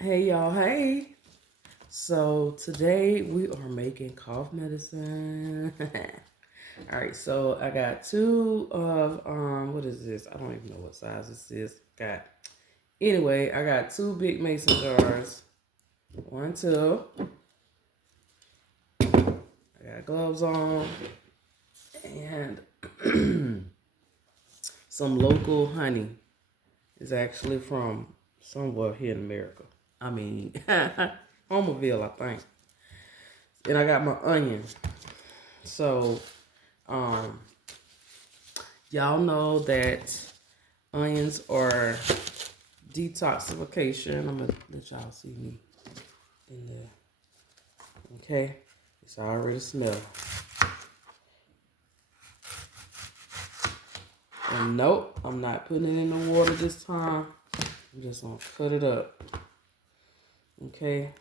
Hey y'all, hey. So today we are making cough medicine. All right, so I got two of what is this? I don't even know what size this is. I got two big mason jars. One, two. I got gloves on and some local honey. It's actually from somewhere here in America. I mean, Homerville, I think. And I got my onions. So, um, y'all know that onions are detoxification. I'm gonna let y'all see me in there. Okay, it's already smell. And nope, I'm not putting it in the water this time. I'm just gonna cut it up. Okay,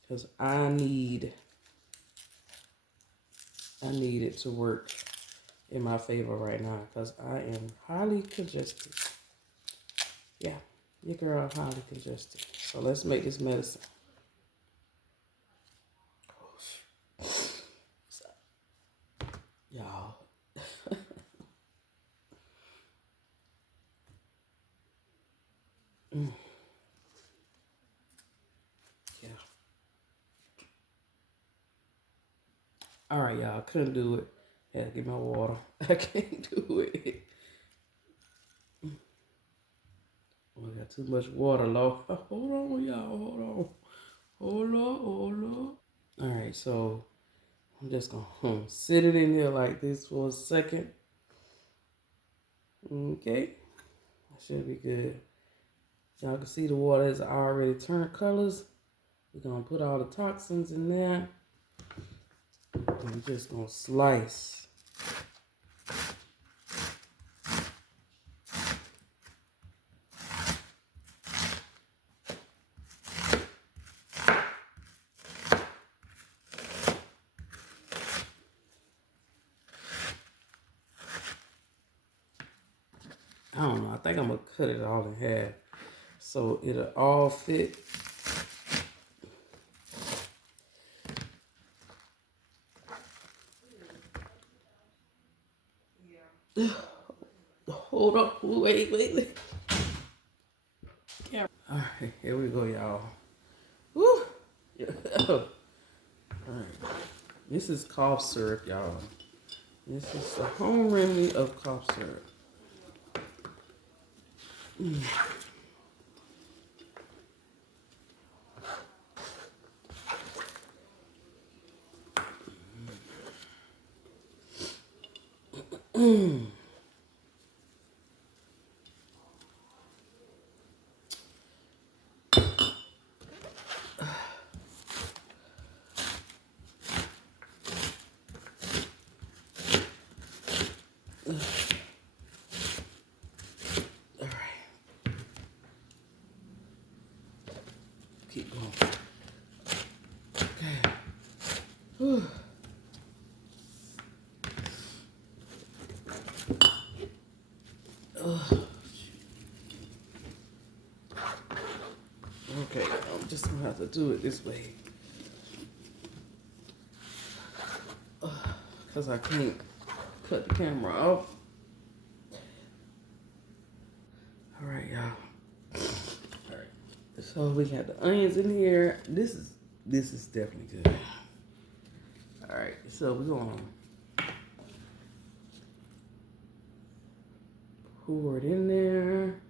because I need it to work in my favor right now because I am highly congested. Yeah, your girl highly congested. So let's make this medicine. So, y'all. Mm, yeah. All right, y'all. Couldn't do it. Had to get my water. I can't do it. Oh, I got too much water, Lord. Hold on, y'all. Hold on. Hold on. Hold on. All right, so I'm just gonna sit it in there like this for a second. Okay, that should be good. Y'all can see the water has already turned colors. We're gonna put all the toxins in there. And we're just gonna slice. I don't know. I think I'm gonna cut it all in half so it'll all fit. Hold up. Wait. Yeah. All right, here we go, y'all. Woo. Yeah. All right. This is cough syrup, y'all. This is the home remedy of cough syrup. All right. Keep going. Okay. Whew. Okay, I'm just gonna have to do it this way. Because I can't cut the camera off. All right, y'all. All right. So we got the onions in here. This is definitely good. All right, so we're gonna pour it in there.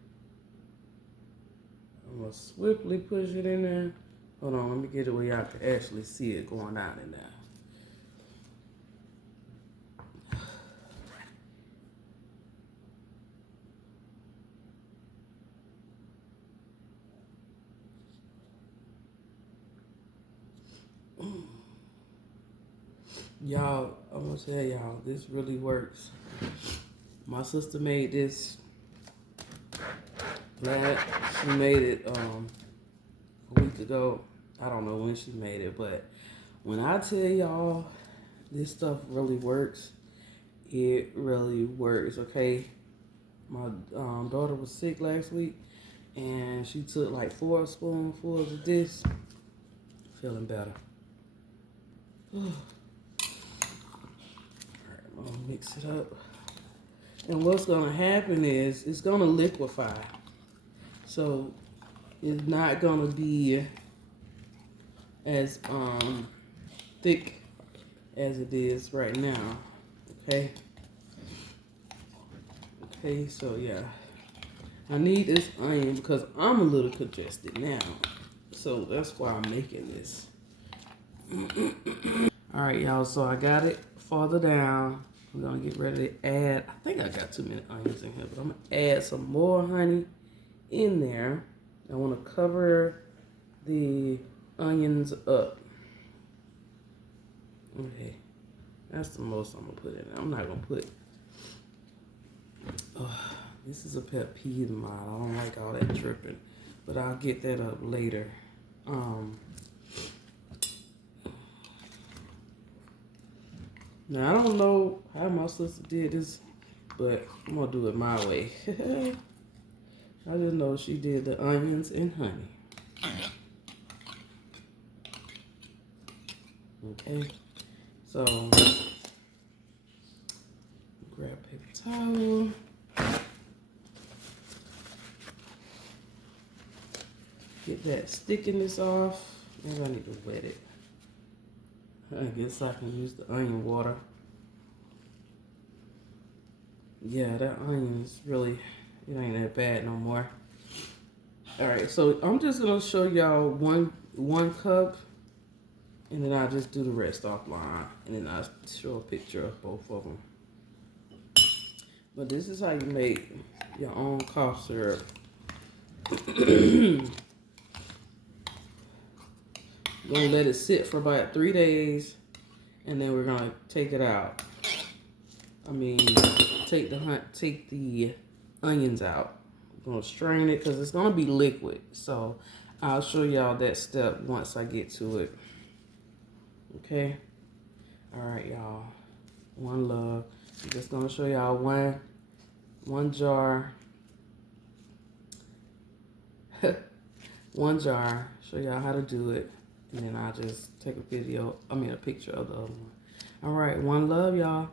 I'm gonna swiftly push it in there. Hold on, let me get it where y'all can actually see it going down in there. Y'all, I'm gonna tell y'all, this really works. My sister made this last, she made it a week ago. I don't know when she made it, but when I tell y'all this stuff really works, it really works, okay? My daughter was sick last week, And she took like 4 spoonfuls of this. Feeling better. Alright, I'm gonna mix it up. And what's gonna happen is it's gonna liquefy. So it's not gonna be as thick as it is right now. Okay. Okay, so yeah. I need this onion because I'm a little congested now. So that's why I'm making this. Alright, y'all, so I got it farther down. I'm gonna get ready to add, I think I got too many onions in here, but I'm gonna add some more honey in there. I wanna cover the onions up. Okay, that's the most I'm gonna put in. I'm not gonna put, this is a pet peeve of mine. I don't like all that dripping, but I'll get that up later. Now, I don't know how my sister did this, but I'm gonna do it my way. I just know she did the onions and honey. Okay, so grab a paper towel. Get that stickiness off. Maybe I need to wet it. I guess I can use the onion water. Yeah, that onion is really, it ain't that bad no more. All right, so I'm just gonna show y'all one cup, and then I'll just do the rest offline, and then I'll show a picture of both of them. But this is how you make your own cough syrup. Gonna let it sit for about 3 days, and then we're gonna take it out. I mean, take the onions out. I'm gonna strain it because it's gonna be liquid. So I'll show y'all that step once I get to it. Okay. All right, y'all. One love. I'm just gonna show y'all one jar. One jar. Show y'all how to do it. And then I'll just take a picture of the other one. All right, one love, y'all.